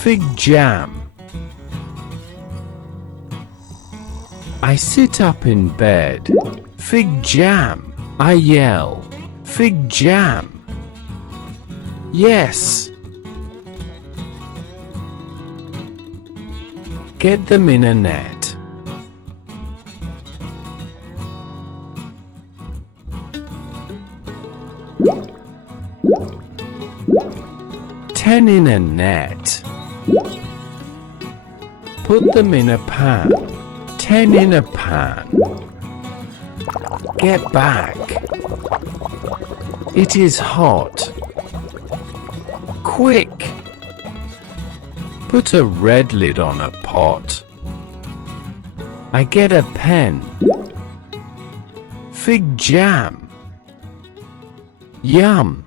Fig jam. I sit up in bed. Fig jam. I yell. Fig jam. Yes. Get them in a net. Ten in a net. Put them in a pan. 10 in a pan. Get back. It is hot. Quick. Put a red lid on a pot. I get a pen. Fig jam. Yum.